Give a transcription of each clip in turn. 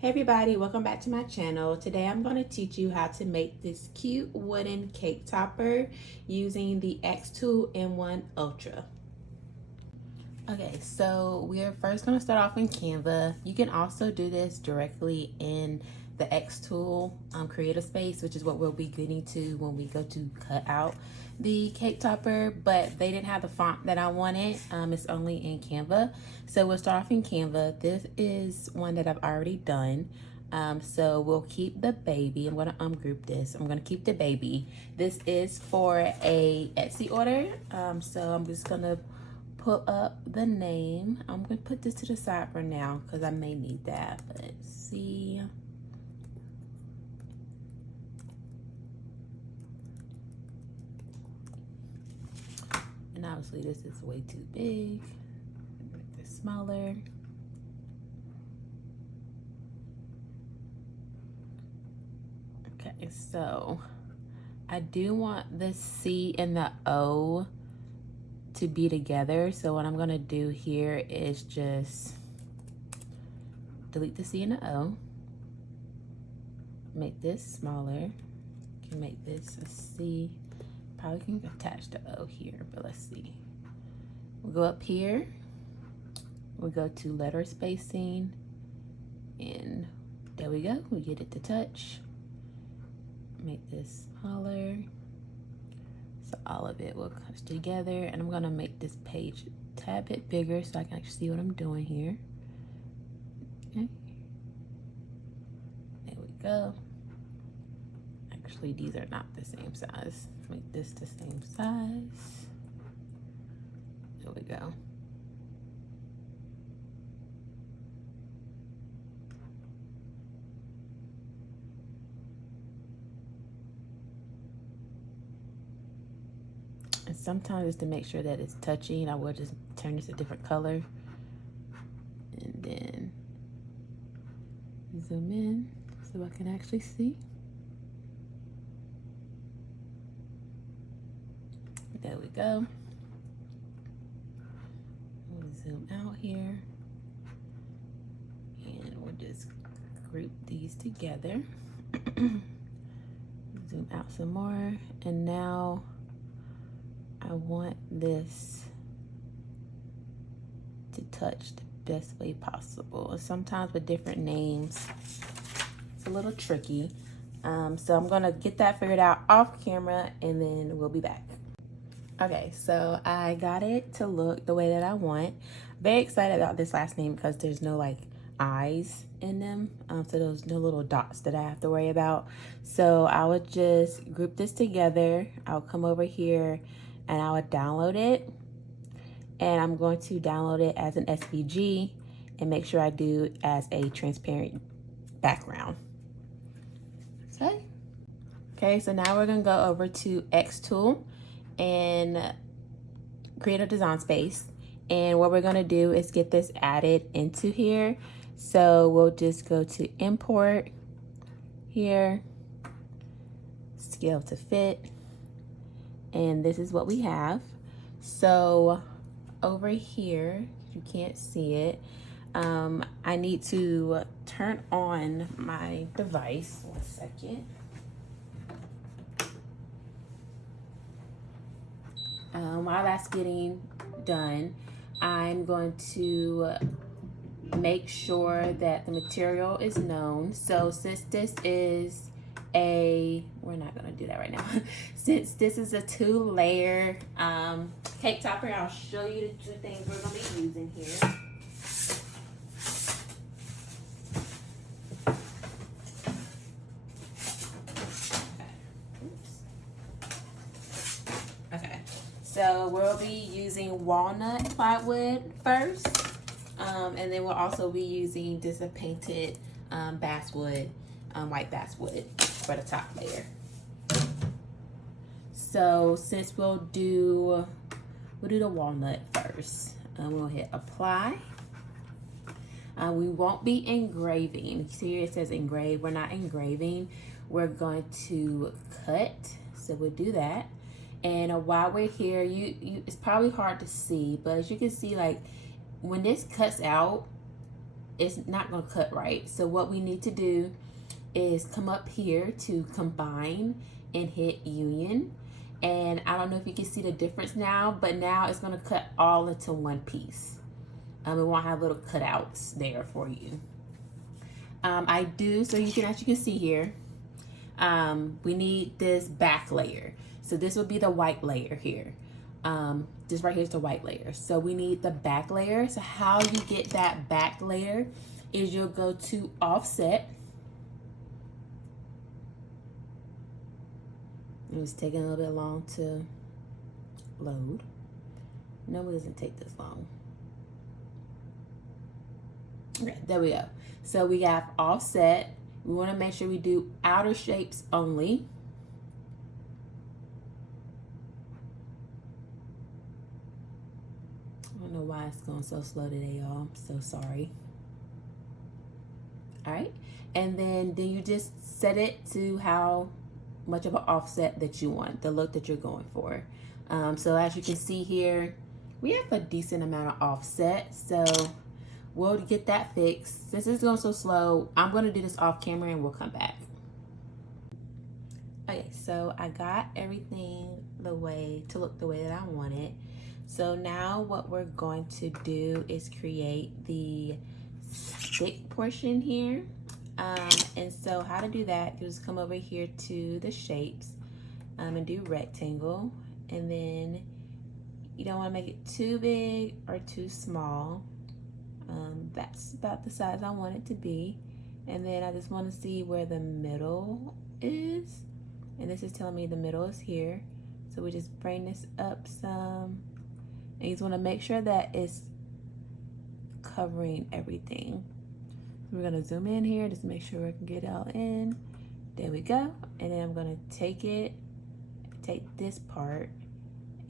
Hey everybody, welcome back to my channel. Today I'm going to teach you how to make this cute wooden cake topper using the xTool M1 Ultra. Okay, so we're first going to start off in Canva. You can also do this directly in the xTool creative space, which is what we'll be getting to when we go to cut out the cake topper, but they didn't have the font that I wanted. It's only in Canva. So we'll start off in Canva. This is one that I've already done. So we'll keep the baby. I'm gonna ungroup this. I'm gonna keep the baby. This is for a Etsy order. So I'm just gonna pull up the name. I'm gonna put this to the side for now because I may need that. But let's see. And obviously this is way too big. Make this smaller. Okay, so I do want the C and the O to be together. So what I'm gonna do here is just delete the C and the O. Make this smaller. Can make this a C. Probably can attach the O here, but let's see. We'll go up here. We'll go to letter spacing, and there we go. We get it to touch. Make this smaller. So all of it will come together, and I'm gonna make this page a tad bit bigger so I can actually see what I'm doing here. Okay. There we go. Actually, these are not the same size. Make this the same size. There we go. And sometimes just to make sure that it's touching, I will just turn this a different color. And then zoom in so I can actually see. There we go. We'll zoom out here. And we'll just group these together. Zoom out some more. And now I want this to touch the best way possible. Sometimes with different names, it's a little tricky. So I'm gonna get that figured out off camera and then we'll be back. Okay, so I got it to look the way that I want. Very excited about this last name because there's no like eyes in them. So there's no little dots that I have to worry about. So I would just group this together. I'll come over here and I would download it. And I'm going to download it as an SVG and make sure I do as a transparent background. Okay. Okay, so now we're gonna go over to xTool and create a design space. And what we're gonna do is get this added into here. So we'll just go to import here, scale to fit. And this is what we have. So over here, you can't see it. I need to turn on my device. 1 second. While that's getting done, I'm going to make sure that the material is known. So since this is we're not gonna do that right now. Since this is a 2-layer cake topper, I'll show you the 2 things we're gonna be using here. Okay, so we'll be using walnut plywood first, and then we'll also be using just a painted basswood, white basswood for the top layer. So since we'll do the walnut first, we'll hit apply. We won't be engraving. See here it says engrave. We're not engraving. We're going to cut. So we'll do that. And while we're here, it's probably hard to see, but as you can see, like when this cuts out, it's not going to cut right. So what we need to do is come up here to combine and hit union. And I don't know if you can see the difference now, but now it's going to cut all into one piece. It won't have little cutouts there for you. I do, so you can, as you can see here, we need this back layer. So this will be the white layer here. This right here is the white layer. So we need the back layer. So how you get that back layer is you'll go to offset. It's taking a little bit long to load. No, it doesn't take this long. Okay, there we go. So we have offset. We want to make sure we do outer shapes only. I don't know why it's going so slow today, y'all. I'm so sorry. All right, and then you just set it to how much of an offset that you want, the look that you're going for. So as you can see here, we have a decent amount of offset. So we'll get that fixed. Since it's going so slow, I'm going to do this off camera and we'll come back. Okay, so I got everything to look the way that I want it. So now what we're going to do is create the stick portion here. And so how to do that, you just come over here to the shapes and do rectangle. And then you don't want to make it too big or too small. That's about the size I want it to be. And then I just want to see where the middle is. And this is telling me the middle is here. So we just bring this up some. And you just want to make sure that it's covering everything. We're going to zoom in here, just make sure we can get all in. There we go. And then I'm going to take this part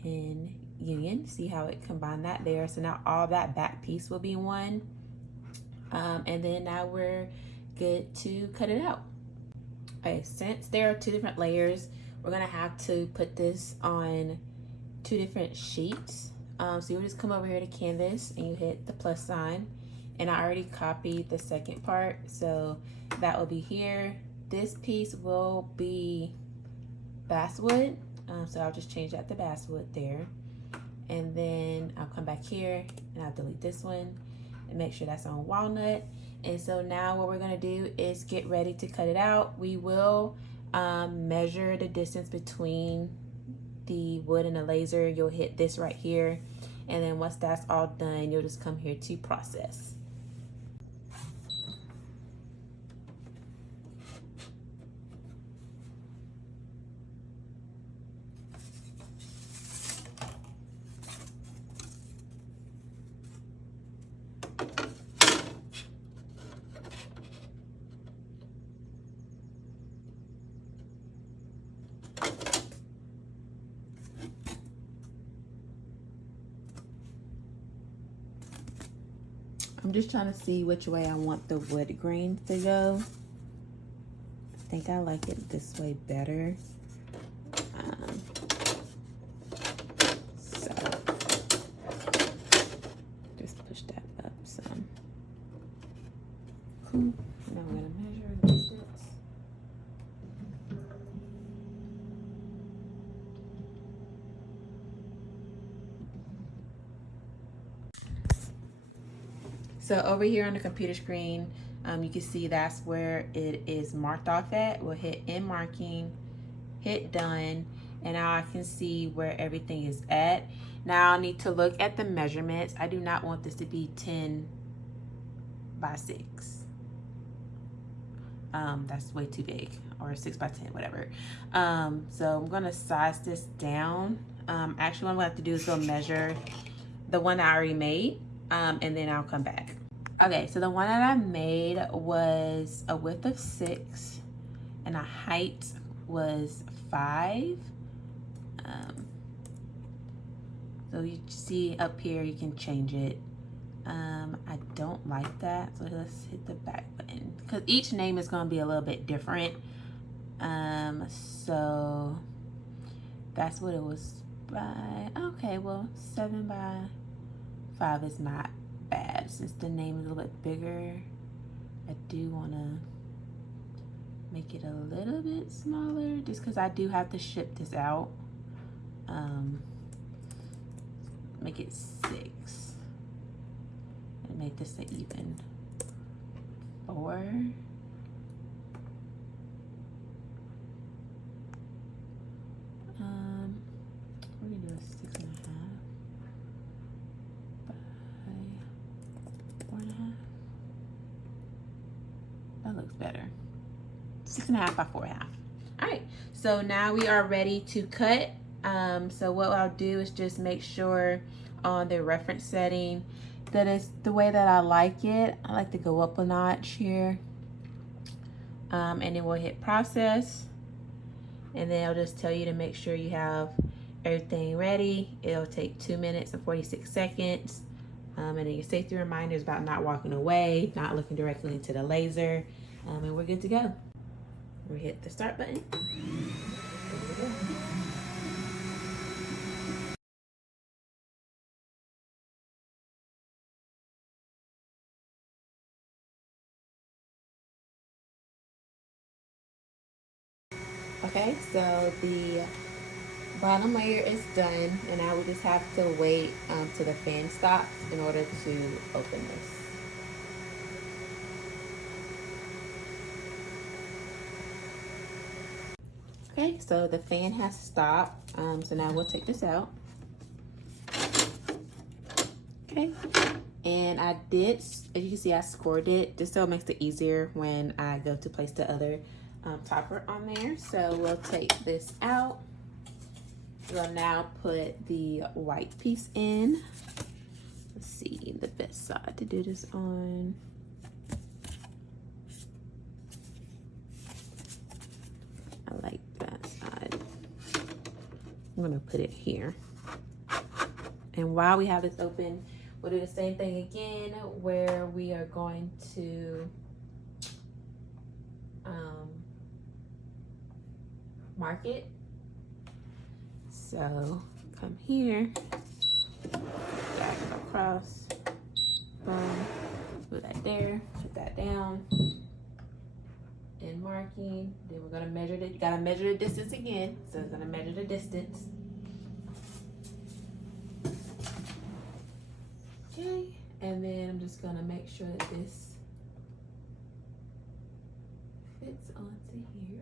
in union, see how it combined that there. So now all that back piece will be one. And then now we're good to cut it out. Okay, since there are two different layers, we're going to have to put this on two different sheets. So you'll just come over here to canvas and you hit the plus sign. And I already copied the second part, so that will be here. This piece will be basswood, so I'll just change that to basswood there. And then I'll come back here and I'll delete this one and make sure that's on walnut. And so now what we're gonna do is get ready to cut it out. We will measure the distance between the wood and the laser. You'll hit this right here. And then once that's all done, you'll just come here to process. I'm just trying to see which way I want the wood grain to go. I think I like it this way better. So just push that up some. Cool. Now I'm gonna measure the distance. So over here on the computer screen, you can see that's where it is marked off at. We'll hit in marking, hit done, and now I can see where everything is at. Now I need to look at the measurements. I do not want this to be 10 by 6. That's way too big, or 6 by 10, whatever. So I'm gonna size this down. Actually what I'm gonna have to do is go measure the one I already made, and then I'll come back. Okay, so the one that I made was a width of 6 and a height was 5. So you see up here, you can change it. I don't like that, so let's hit the back button because each name is going to be a little bit different. So that's what it was by. Okay, well 7 by 5 is not bad. since the name is a little bit bigger, I do want to make it a little bit smaller just because I do have to ship this out. Make it 6 and make this an even 4. We're gonna do a 6.5 by 4.5. That looks better. 6.5 by 4.5. All right, so now we are ready to cut. So what I'll do is just make sure on the reference setting that it's the way that I like it. I like to go up a notch here. And then we'll hit process. And then I'll just tell you to make sure you have everything ready. It'll take 2 minutes and 46 seconds. And then your safety reminders about not walking away, not looking directly into the laser. And we're good to go. We hit the start button. Okay, so the bottom layer is done, and now we just have to wait till the fan stops in order to open this. Okay, so the fan has stopped. So now we'll take this out. Okay, and I did, as you can see, I scored it just so it makes it easier when I go to place the other topper on there. So we'll take this out. We'll now put the white piece in. Let's see the best side to do this on. I like that side. I'm gonna put it here. And while we have this open, we'll do the same thing again where we are going to mark it. So come here, drag it across, boom, put that there, put that down, and marking. Then we're gonna measure it. You gotta measure the distance again. So it's gonna measure the distance. Okay, and then I'm just gonna make sure that this fits onto here.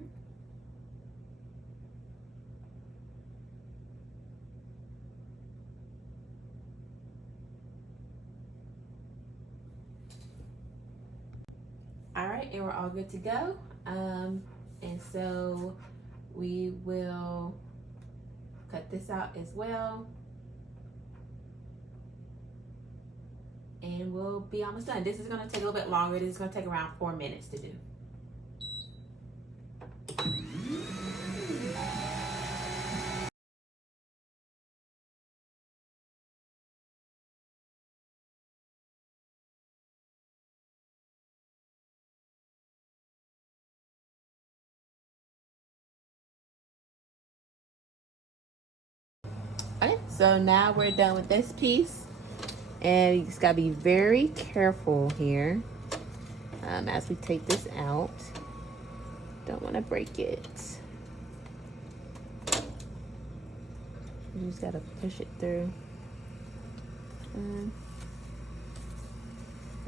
All right, and we're all good to go. And so we will cut this out as well. And we'll be almost done. This is gonna take a little bit longer. This is gonna take around 4 minutes to do. Okay, so now we're done with this piece. And you just gotta be very careful here as we take this out. Don't wanna break it. You just gotta push it through.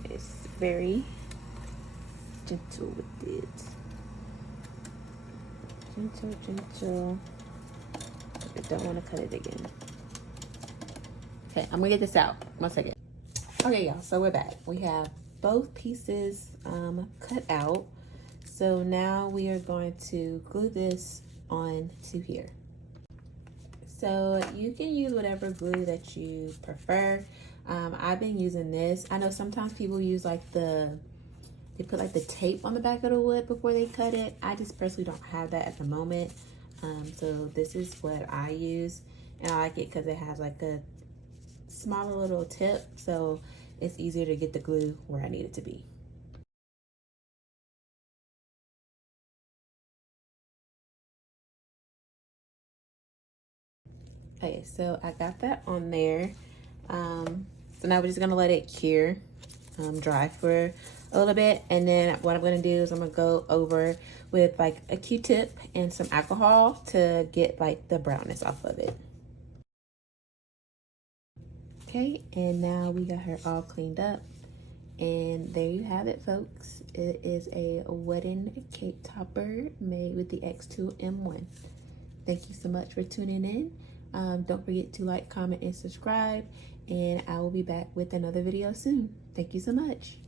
It's very gentle with it. Gentle, gentle. I don't wanna cut it again. Okay, I'm gonna get this out. 1 second. Okay, y'all, so we're back. We have both pieces cut out. So now we are going to glue this on to here. So you can use whatever glue that you prefer. I've been using this. I know sometimes people use like they put like the tape on the back of the wood before they cut it. I just personally don't have that at the moment. So this is what I use, and I like it because it has like a smaller little tip, so it's easier to get the glue where I need it to be. Okay, so I got that on there. So now we're just gonna let it cure. dry for a little bit. And then what I'm gonna do is I'm gonna go over with like a Q-tip and some alcohol to get like the brownness off of it. Okay, and now we got her all cleaned up. And there you have it, folks. It is a wooden cake topper made with the xTool M1. Thank you so much for tuning in. Don't forget to like, comment, and subscribe. And I will be back with another video soon. Thank you so much.